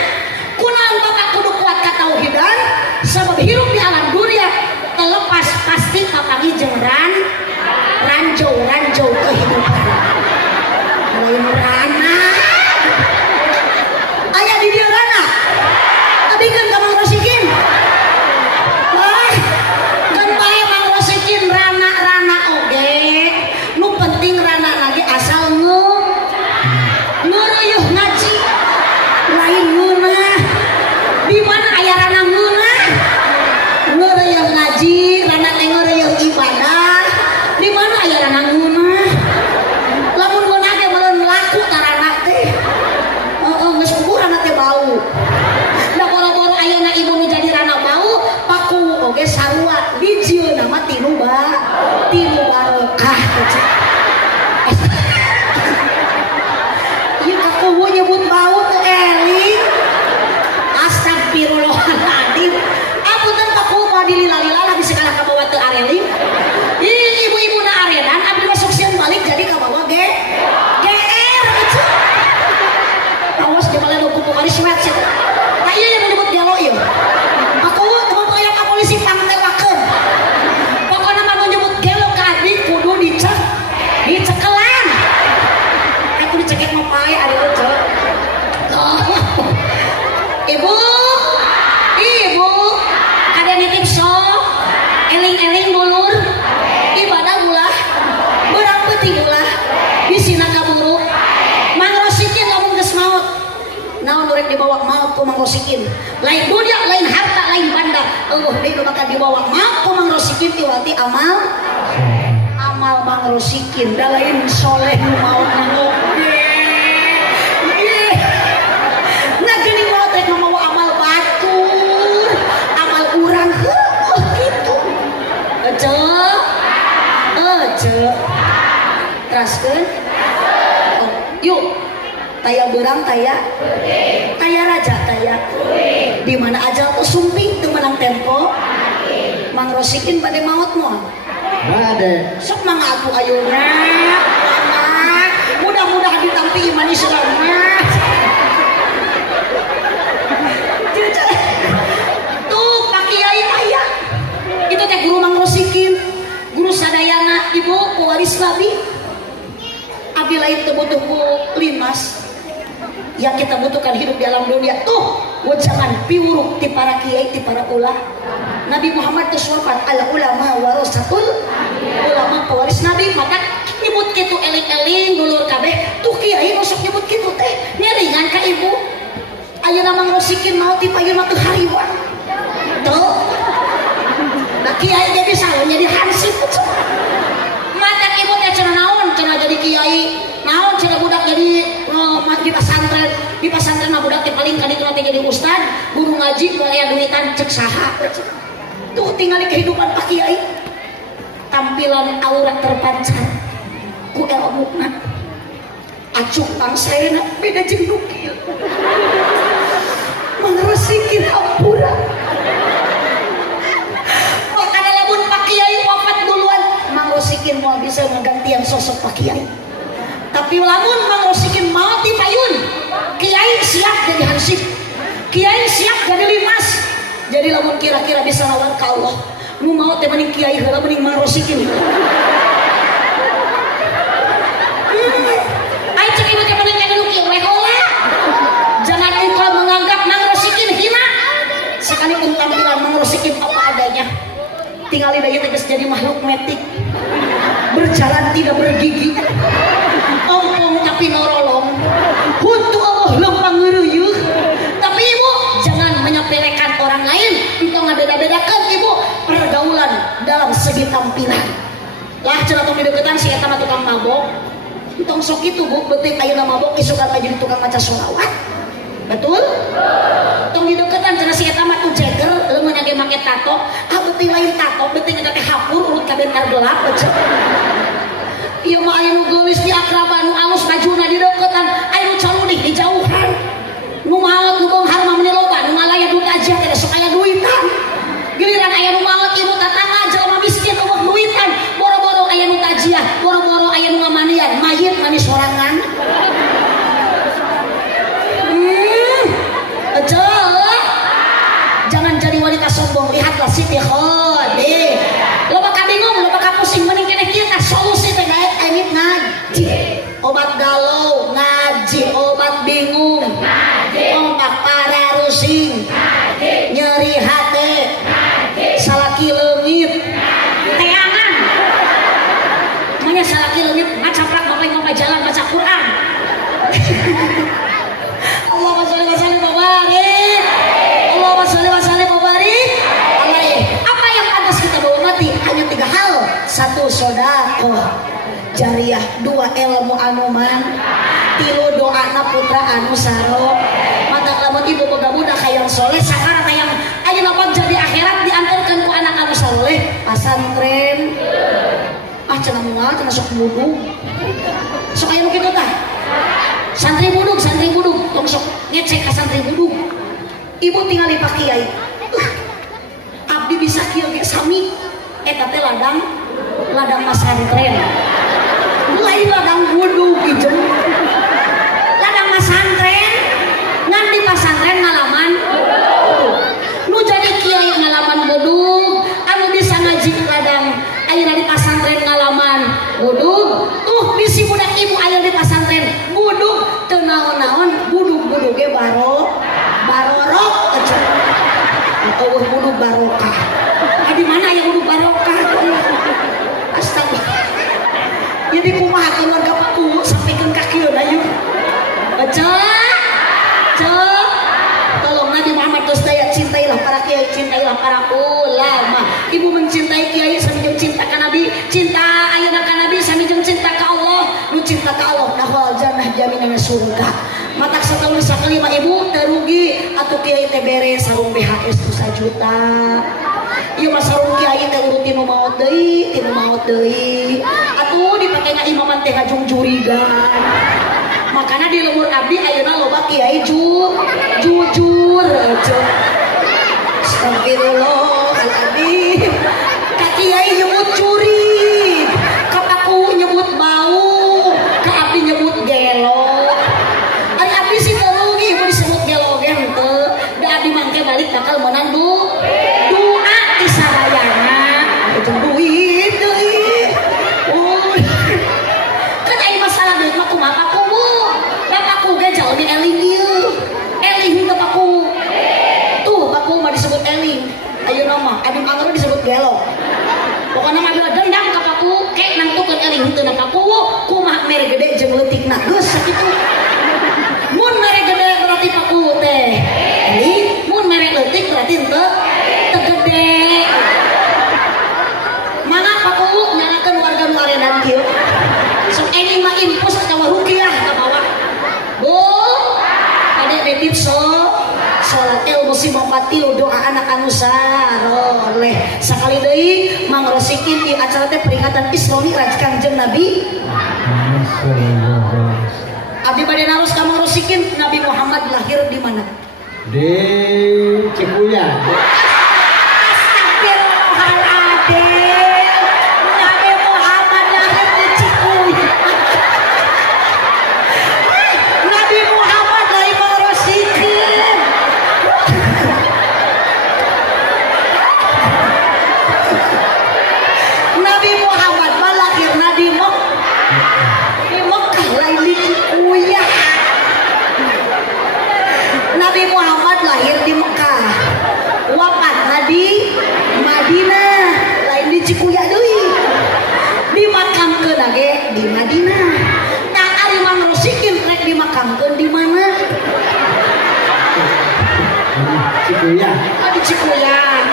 kunaon bapak kudu kuat katauhidan sabab hirup di alam dunia terlepas pasti kapangi jeung ranjau kehidupan lain rana mah tinu barokah. Ieu aku nyebut bau tuh eling. Astagfirullahaladzim. Apunten kaku mau dilila-lila lagi sekala ka bawa teu areling. Ih ibu-ibu na arenan abdi masuk sieun balik jadi ka bawa GR. Awas jemale nu kupu kali sweat sih. Nah ieu yang disebut gelo ieu. Aku teman aya ka polisi pangtewakeun. Pokona mah nu nyebut gelo ka abdi kudu dicekelan. Aku dicekek mah pae ada lucu. Ibu, ada nitip sok, eling-eling bulur, ibadah ulah, berang penting ulah, bisina kaburu, mangrosikin lamun geus maot, naon urek dibawa maot ku mangrosikin, lain dunia, lain harta, lain banda, deui bakal dibawa maot ku mangrosikin tiwati amal mangrosikin, da lain soleh nu maot nangok. Teraskeun yuk taya berang taya raja taya di mana aja tuh sumping tuh menang tempo mangrosikin pada maut moal Ada. sok mangga atuh ayeuna mudah-mudahan ditampi iman Islam tuh Pak Kiai aya itu teh guru mangrosikin guru sadayana ibu pewaris Nabi. Abdi lain butuh ku limas yang kita butuhkan hidup di alam dunia tuh wajangan piuruk ti para kiai ti para ulama. Nabi Muhammad tuh wafat al ulama warasatul ulama pewaris Nabi maka nyebut kitu eling-eling dulur kabeh tuh kiai masuk nyebut kitu teh ngelingan ka ibu ayeuna mangrosikin mau ti payun mah teu hariwan tuh da kiai jadi salah jadi hansip mata ibu teh cenah naon cenah jadi kiai naon cenah budak jadi di pesantren mah budak teh paling kali teh jadi ustad guru ngaji nu aya duitan cek saha tuh tinggal di kehidupan Pak Kiai tampilan aura terpancar ku ilmuna acuk pangsaena beda jeung nu kieu mangrosikin hampura makana lamun Pak Kiai wafat duluan mangrosikin moal bisa menggantian sosok Pak Kiai tapi lamun mangrosikin mau di payun Kiai siap jadi hansip Kiai siap jadi limas jadi lamun kira-kira bisa lawan ka Allah nu mau teh mending Kiai heula mending mangrosikin ai cek ieu teh mending kana nu kieu we heula jangan engkau menganggap mangrosikin hina sekalipun tampilan mangrosikin apa adanya tinggali da ieu teh jadi makhluk metik berjalan tidak bergigi ompong tapi norolong untuk Allah lempang ngeruyuh tapi ibu jangan menyepelekan orang lain untuk ngabeda-bedakan ibu pergaulan dalam segi tampilan lah cenah tong di deketan si eta mah tukang mabok tong sok itu bu beuteung ayeuna mabok isukan jadi tukang maca sholawat betul tong di deketan cenah si eta mah tuh jeger leungeun ge make tato beuteung lain tato beuteung eta teh hapur urut ka bentar gelap ieu mah aya nu geulis di akraban nu alus majuna di deukeutan aya nu caludih di jauhan nu maot nu beunghar mah meni loba nu malaya duit aja teh sok aya duitan giliran aya nu maot ibu tatangga jelema miskin eueuh duitan boro-boro aya nu tajiah boro-boro aya nu ngamanian mayit manis sorangan jangan jadi wanita sombong lihatlah Siti Khadijah loba kabingung loba kapusing mending keneh kieu tah solusi teh engit ngaji obat galau ngaji obat bingung obat para rusing nyeri hati salaki leungit teangan manya salaki leungit ngacaprak bapak jalan baca Quran Allahumma sholli wa sallim wa barik Allahumma sholli wa sallim wa barik apa yang pantas kita bawa mati hanya 3 hal 1 sedekah jariah 2 ilmu anuman 3 doana putra anu saro mata lamun ibu boga budak hayang soleh sakarana yang ayeuna jadi akhirat diantarkeun ku anak anu asa oleh pasantren. Ah cenah moal cenah sok mudug. Sok aya nu kitu tah. Santri mudug tong sok ngecek ka santri mudug. Ibu tinggal di Pak Kiai. Abdi bisa kieu ge sami eta teh ladang pasantren. Lain ladang mudug ijem. Ladang pasantren ngan di pasantren ngalaman. Nu jadi kiai ngalaman mudug, anu bisa ngaji ladang ayeuna di pasantren ngalaman mudug. Tuh bisi budak ibu aya di pasantren mudug teu naon-naon budug-budug ge barorok aja. Eueuh budug barokah. Di mana aya budug barokah? Astaga. Jadi kumaha keluarga paku sampikeun ka kieu da yeuh. Cek. Tolong Nabi Muhammad geus daya cintailah para kiai, cintailah para ulama. Ibu mencintai kiai sami jeung cinta ka Nabi, cinta ayeuna ka Nabi sami jeung cinta ka Allah. Nu cinta ka Allah dahwal jannah jaminanna surga. Matak satahun sakali mah ibu teu rugi atuh kiai teh bere sarung BHS tu 1 juta. Ieu mah sarung kiai teh urut tinu maot deui, atuh dipake ngaimaman teh ngajung jurigan. Makanya di lembur abdi ayeuna loba kiai jujur aja. Astagfirullahaladzim. Ka kiai nyebut curi, ka paku nyebut bau, ka abdi nyebut gelo. Ari abdi sih teu rugi mun disebut gelo ge henteu. Da abdi mangke balik bakal meunang doa ti sadayana. Jeung duit deui. Kan aya masalah duit mah kumaha paku bu? Da paku ge jalmi eling ieu. Eling teu paku. Tuh paku mah disebut eling. Ayeuna mah abdi mangro disebut gelo. Pokona mah bila dendam ka paku, kek nangtukeun eling henteu na paku. Kumaha mere gede jeung leutikna. Geus sakitu. Mun mere gede berarti paku teh eling, mun mere leutik berarti henteu gede. Mana paku nyalakeun warga nu arenan kieu. Sok eling mah infus atawa ruqyah ka bawah. Bu, ade bebit salat ilmu simapatilu doa anak anu saroleh. Sakali deui Mang Rosikin di acara teh peringatan Isra Mi'raj Kangjeng Nabi. Abdi bade narus ka Mang Rosikin, Nabi Muhammad lahir di mana? Di Cipuya. Astagfirullahaladzim. Nabi Muhammad lahir di Cipuya. Nabi Muhammad lahir Mang Rosikin. Nabi Muhammad mah lahirna di Mekkah lain di Cipuya. Nabi Muhammad lahir di Mekah, wafatna di Madinah, lain di Cipuya deui. Dimakamkeun ge di Madinah. Nah, ari Mang Rosikin rek dimakamkeun di mana? Cipuya. Oh, di Cipuya.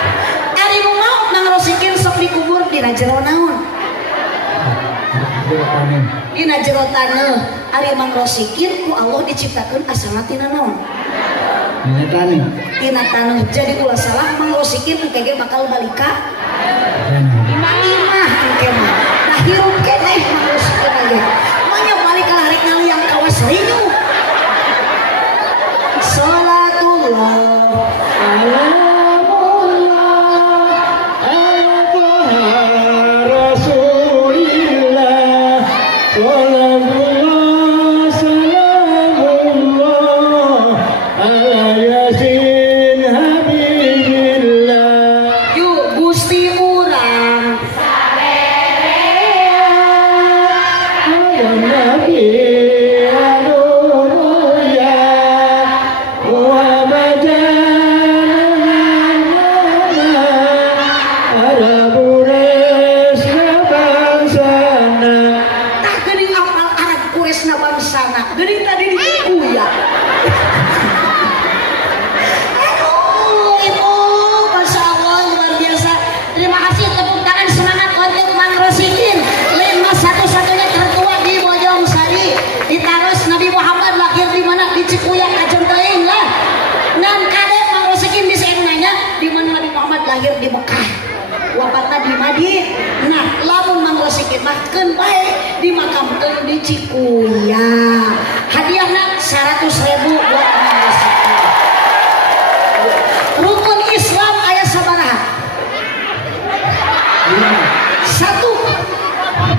Ari nu maot Mang Rosikin sok dikubur dina jero naon? Dina jero taneuh. Ari Mang Rosikin ku Allah diciptakeun asalna tina naon? Tina taneuh. Jadi ulah salah Mang Rosikin engke ge bakal balik ka imah engke mah. Nah hirup keneh Mang Rosikin lagi. Manya balik ka rek ngaliang kawas rinyu. Salatullah Gusti urang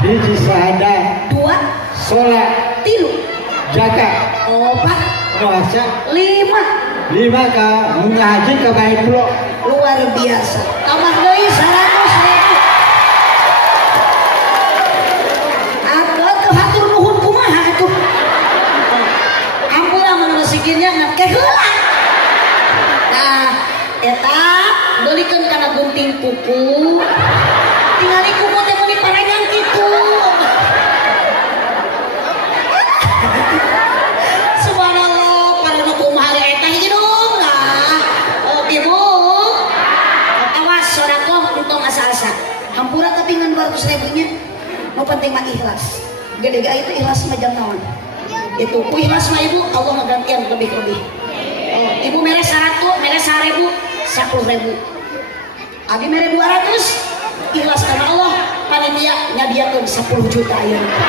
hiji sahada, 2, sholat, 3, jaga, 4, puasa, 5. 5 ka ngaji ka bae pulo. Luar biasa. Tambah deui 100.000. Atuh hatur nuhun kumaha atuh. Ampun mun resikinya ngake heula. Nah, eta deulikeun kana gunting kuku. Tingali kuku teh mun diparangan kitu. Subhanallah, parana kumaha eta hiji dong. Nah, Ibu. Awas sodako untung asa-asa. Hampura tapi ngan 200.000-nya. Nu penting mah ikhlas. Gede-gede itu ikhlas mah jam naon. Itu ku ikhlas mah Ibu, Allah mah gantian lebih-lebih. Oh, Ibu mere 100, mere 1.000, 10.000. Abi mere 200, ikhlas karena Allah, panitia nyadiakeun 10 juta ayeuna.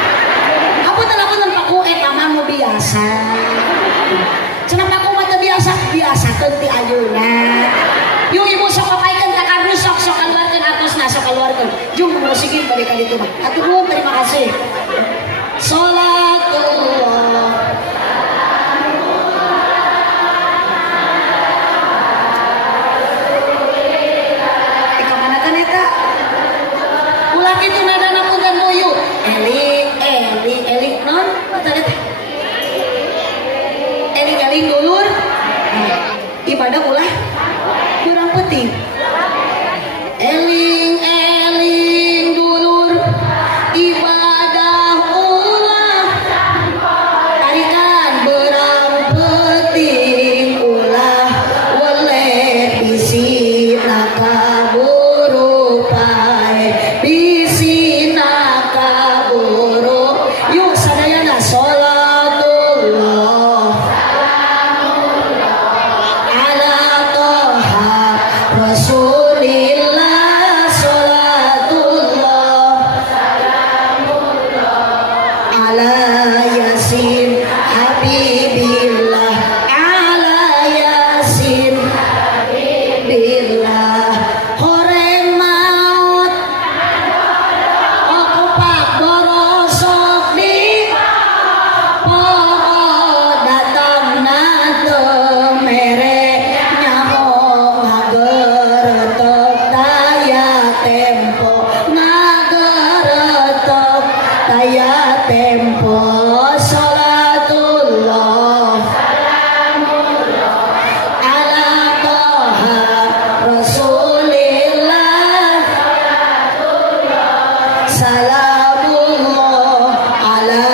Hapunten Pak Ku eta mah nu biasa. Cenah Pak Ku mah teu biasa ti ayeuna. Yuk Ibu sok papaikeun ka kardus sok kaluarkeun atusna sok kaluarkeun. Jung musikin balik ka ditu mah. Atuh nuhun terima kasih. Salatullah. Kemana kan eta? Ulah kitu nadana punten tuyu. Eli non? Eli dulur. Ibadah ulah kurang penting. Eling dulur ibadah ulah tarikan berang penting ulah wale bisi nakaburu pae bisi nakaburu yuk sadayana sholatullah ala toha rasulillah sholatullah ala yasin habibillah ala yasin habibillah horeng maut okupak borosok di pohon datang nate mere nyamong ngageretek daya tempo ngageretek daya tempo sholatullah ala toha rasulillah salamullah ala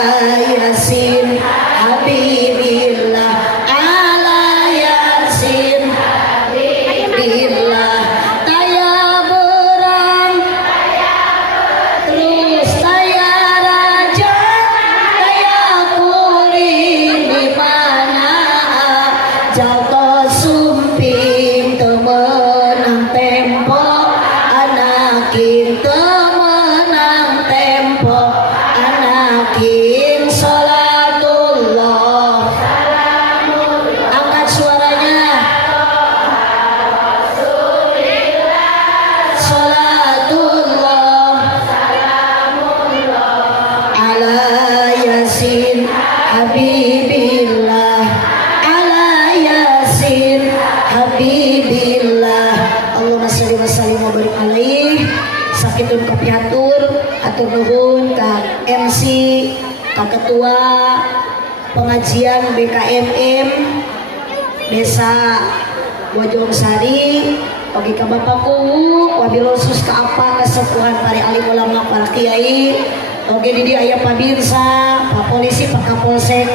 yasin habibillah ala yasin habibillah daya berang terus daya raja daya kuring di mana jauh sumping temenang tempo anakin temenang tempo anakin sholatullah angkat suaranya sholatullah ala yasin habibillah ala yasin habibillah Allahumma sholli wa sallim wa barik alaih sakitun kepiatur atur nuhun ka MC ka ketua pengajian BKMM Desa Bojong Sari oge ka Bapakku wabil khusus ka apa kesepuhan para alim ulama para kiai oge di dieu aya pabirsa pak polisi pak kapolsek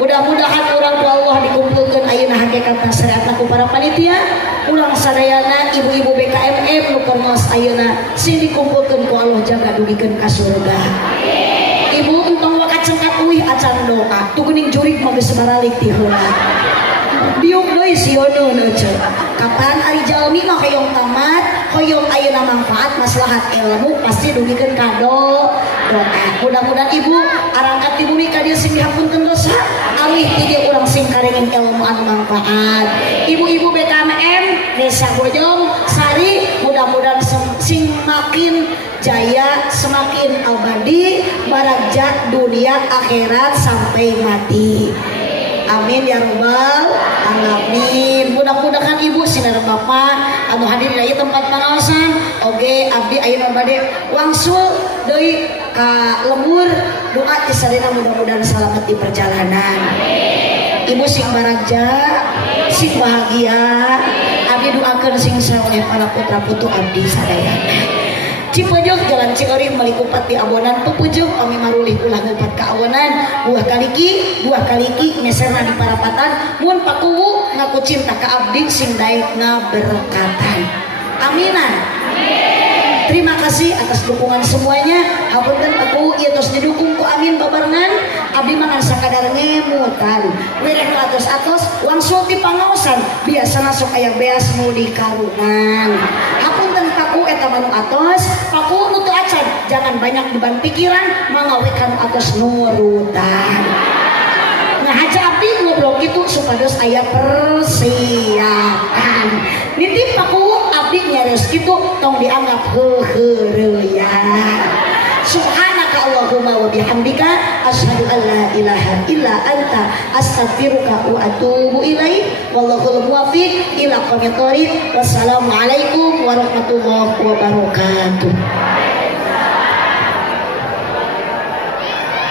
mudah-mudahan orang tua Allah dikumpulkan ayeuna hakikatna syariat ku para panitia ulang sadayana ibu-ibu BKMM nu kernos ayeuna sing dikumpulkan ku Allah jaga dugikeun ka surga. Ibu entong wakat cengkat uih acan doa tu geuning jurig mah geus baralik ti heula. Biuk deui siono neuceuk. Kapan ari jalmi mah hoyong tamat, hoyong ayeuna manfaat maslahat ilmu pasti dugikeun ka doa. Mudah-mudahan ibu arangkat ti bumi ka dieu sing dihampunkeun dosa, alih ti dieu urang sing karengin ilmu anu manfaat. Ibu-ibu Desa Bojong Sari mudah-mudahan sing makin jaya semakin abadi merajat dunia akhirat sampai mati. Amin ya rabbal alamin. Mudah-mudahan ibu sinar bapak anu hadir di tempat pangaosan oge abdi ayeuna bade wangsul deui ka lembur doa ti sadina mudah-mudahan selamat di perjalanan. Ibu sing baraja sing bahagia abdi doakeun sing saleh para putra putu abdi sadayana. Cipejok Jalan Cikoring Malikupat di Abonan Pepujung kami marulih ulah ngupat ke Abonan buah kaliki meserna di parapatan mun pakuwu ngaku cinta ke abdi sing daek ngaberkatan. Aminan. Terima kasih atas dukungan semuanya. Hapunten aku ieu tos didukung ku amin babarengan abdi mah sakadar ngemutan. Wireh nu atos-atos wangsul ti pangaosan biasana sok aya beas nu dikarunan. Hapunten paku eta manu atos, paku nu teu acan jangan banyak beban pikiran mangawekan atos nurutan. Nah haja abdi ngobrol gitu supados aya persiapan. Nitip paku abdi nyares gitu tong dianggap heureuyeuh. Subhanaka Allahumma wa bihamdika asyhadu an la ilaha illa anta astaghfiruka wa atubu ilaik. Wallahul muwaffiq ila aqwamit thoriq. Wassalamualaikum warahmatullahi wabarakatuh.